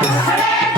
Yeah.